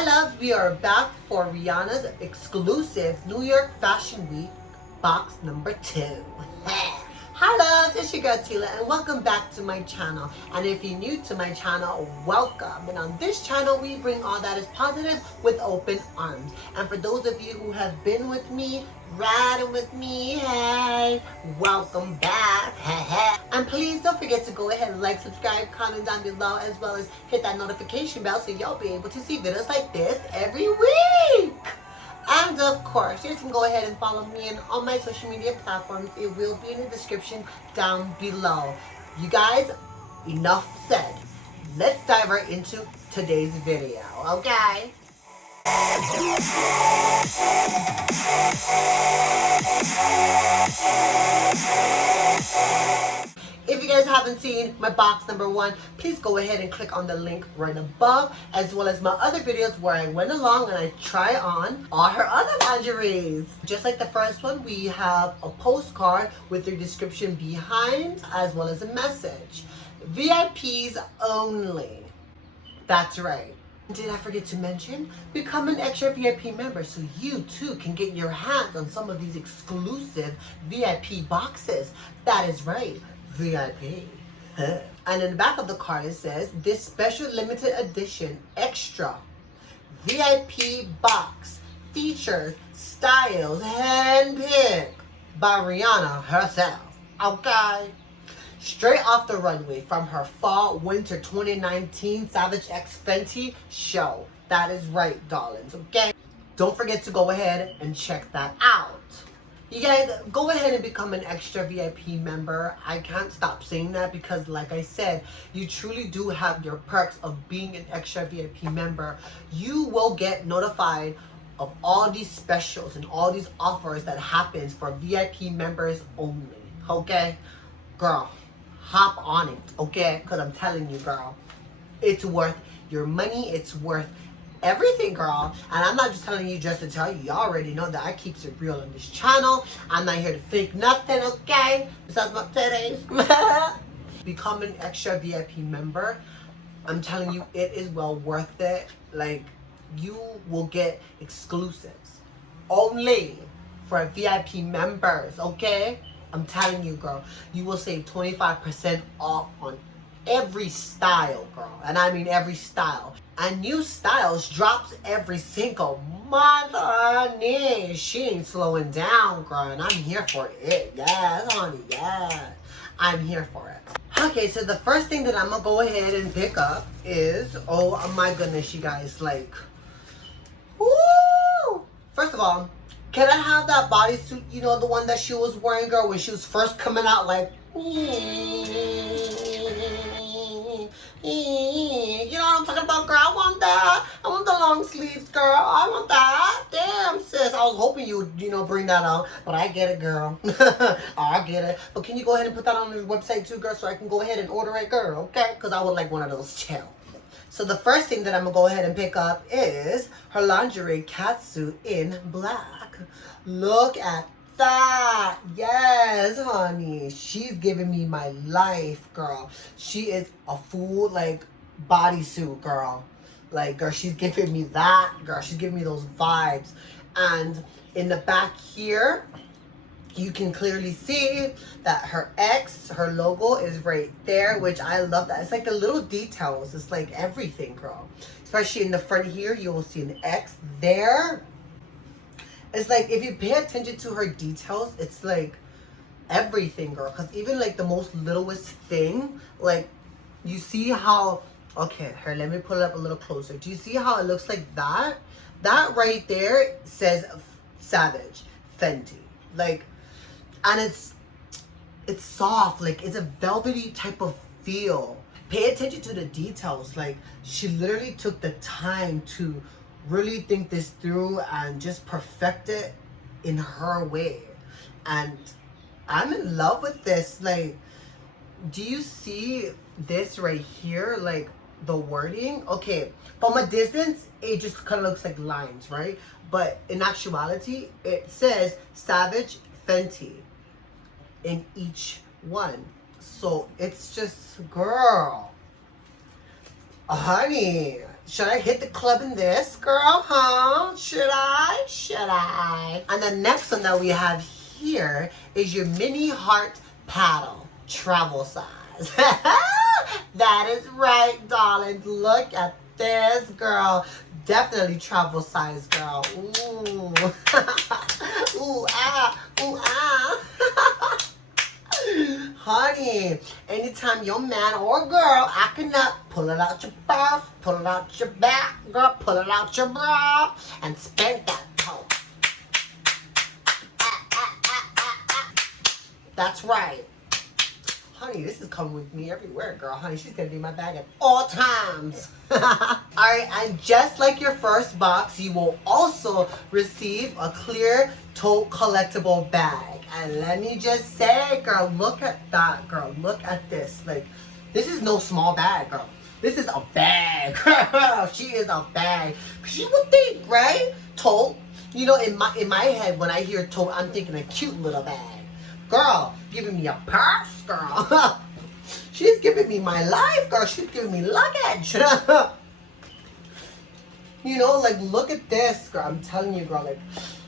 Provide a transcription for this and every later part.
Hi loves, we are back for Rihanna's exclusive New York Fashion Week box number 2. Hi loves, it's your girl Tila and welcome back to my channel. And if you're new to my channel, welcome. And on this channel, we bring all that is positive with open arms. And for those of you who have been with me, riding with me, hey, welcome back. And please don't forget to go ahead and like, subscribe, comment down below, as well as hit that notification bell so y'all be able to see videos like this every week. And of course, you can go ahead and follow me on all my social media platforms. It will be in the description down below. You guys, enough said. Let's dive right into today's video, okay? If you guys haven't seen my box number 1, please go ahead and click on the link right above, as well as my other videos where I went along and I try on all her other lingeries. Just like the first one, we have a postcard with their description behind, as well as a message. VIPs only. That's right. Did I forget to mention? Become an extra VIP member so you too can get your hands on some of these exclusive VIP boxes. That is right, VIP. And in the back of the card it says, this special limited edition extra VIP box features styles handpicked by Rihanna herself. Okay? Straight off the runway from her fall winter 2019 Savage X FENTY show. That is right, darlings, okay? Don't forget to go ahead and check that out. You guys, go ahead and become an extra VIP member. I can't stop saying that because, like I said, you truly do have your perks of being an extra VIP member. You will get notified of all these specials and all these offers that happens for VIP members only, okay? Girl, hop on it, okay? Because I'm telling you, girl, it's worth your money. It's worth everything, girl. And I'm not just telling you just to tell you. You already know that I keeps it real on this channel. I'm not here to fake nothing, okay? Besides my titties. Become an extra VIP member. I'm telling you, it is well worth it. Like, you will get exclusives only for VIP members, okay? I'm telling you, girl, you will save 25% off on every style, girl. And I mean every style. And new styles drops every single month, honey. She ain't slowing down, girl. And I'm here for it. Yes, honey, yes. I'm here for it. Okay, so the first thing that I'm going to go ahead and pick up is, oh my goodness, you guys, like, woo! First of all, can I have that bodysuit, you know, the one that she was wearing, girl, when she was first coming out, like, you know what I'm talking about, girl? I want that. I want the long sleeves, girl. I want that. Damn, sis. I was hoping you would, you know, bring that out. But I get it, girl. I get it. But can you go ahead and put that on your website too, girl, so I can go ahead and order it, girl, okay? Because I would like one of those too. So the first thing that I'm going to go ahead and pick up is her lingerie catsuit in black. Look at that. Yes, honey. She's giving me my life, girl. She is a full, like, bodysuit, girl. Like, girl, she's giving me that, girl. She's giving me those vibes. And in the back here, you can clearly see that her X, her logo is right there, which I love that. It's like the little details. It's like everything, girl. Especially in the front here, you will see an X there. It's like, if you pay attention to her details, it's like everything, girl. Because even like the most littlest thing, like, you see how, okay, here, let me pull it up a little closer. Do you see how it looks like that? That right there says Savage FENTY. Like, and it's soft, like it's a velvety type of feel. Pay attention to the details. Like, she literally took the time to really think this through and just perfect it in her way. And I'm in love with this. Like, do you see this right here? Like, the wording, okay, from a distance it just kind of looks like lines, right? But in actuality it says Savage FENTY in each one. So it's just, girl, honey, Should I hit the club in this, girl, huh? Should I? Should I? And the next one that we have here is your mini heart paddle, travel size. That is right, darling. Look at this, girl. Definitely travel size, girl. Ooh. Ooh, ah. Ooh, ah. Honey, anytime your man or girl acting up, pull it out your purse, pull it out your back, girl, pull it out your bra, and spank that toe. That's right. Honey, this is coming with me everywhere, girl. Honey, she's gonna be in my bag at all times. Alright, and just like your first box, you will also receive a clear tote collectible bag. And let me just say, girl, look at that, girl. Look at this. Like, this is no small bag, girl. This is a bag, girl. She is a bag. You would think, right? Tote. You know, in my head, when I hear tote, I'm thinking a cute little bag. Girl, giving me a purse, girl. She's giving me my life, girl. She's giving me luggage. You know, like, look at this, girl. I'm telling you, girl, like,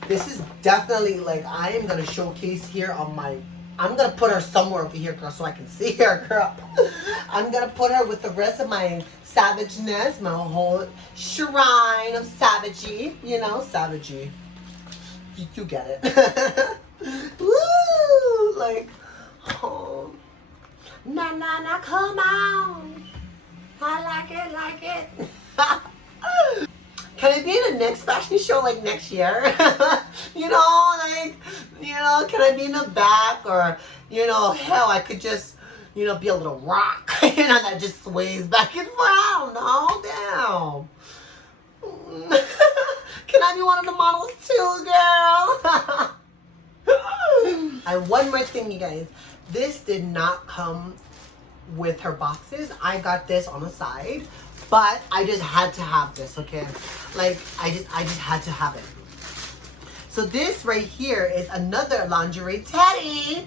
this is definitely, like, I am going to showcase here on my, I'm going to put her somewhere over here, girl, so I can see her, girl. I'm going to put her with the rest of my savageness, my whole shrine of savagey, you know, savagey. You get it. Woo! Like, oh. Na, come on. I like it. Can I be in the next fashion show, like, next year? You know, like, you know, can I be in the back? Or, you know, hell, I could just, you know, be a little rock, you know, that just sways back and forth. I don't know. Damn. Can I be one of the models too, girl? And one more thing, you guys. This did not come with her boxes. I got this on the side, but I just had to have this, okay? Like, I just had to have it. So this right here is another lingerie teddy.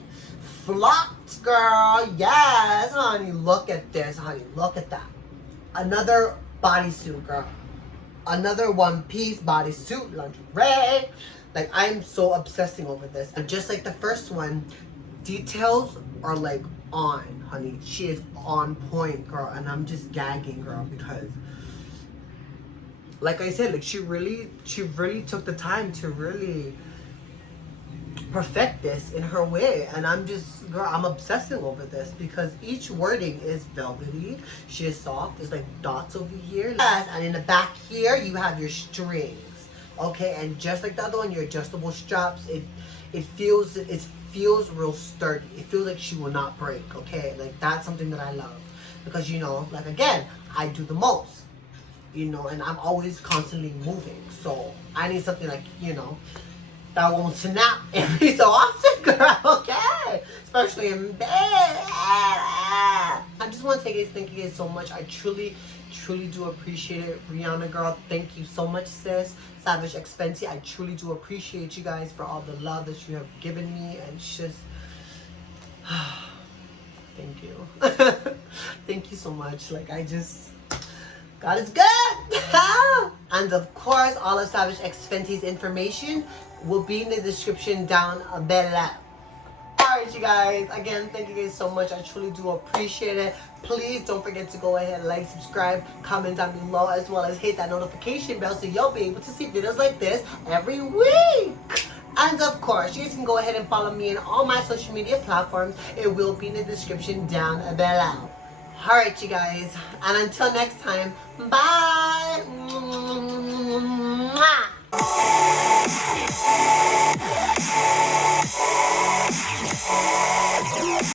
Flocked, girl. Yes, honey. Look at this, honey. Look at that. Another bodysuit, girl. Another one-piece bodysuit lingerie. Like, I'm so obsessing over this. And just like the first one, details are like on, honey. She is on point, girl. And I'm just gagging, girl, because like I said, like she really took the time to really perfect this in her way. And I'm just, girl, I'm obsessing over this because each wording is velvety. She is soft. There's like dots over here. Yes, and in the back here, you have your strings. Okay, and just like the other one, your adjustable straps, it feels real sturdy. It feels like she will not break. Okay, like that's something that I love because, you know, like again, I do the most, you know, and I'm always constantly moving, so I need something like, you know, that won't snap every so often, girl. Okay, especially in bed. I just want to say, guys, thank you guys so much. I truly do appreciate it. Rihanna, girl, thank you so much, sis. Savage X FENTY, I truly do appreciate you guys for all the love that you have given me, and it's just thank you. Thank you so much. Like, God is good. And of course, all of Savage X FENTY's information will be in the description down below. Alright, you guys, again, thank you guys so much. I truly do appreciate it. Please don't forget to go ahead and like, subscribe, comment down below, as well as hit that notification bell so you'll be able to see videos like this every week. And of course, you guys can go ahead and follow me on all my social media platforms. It will be in the description down below. Alright, you guys, and until next time, bye.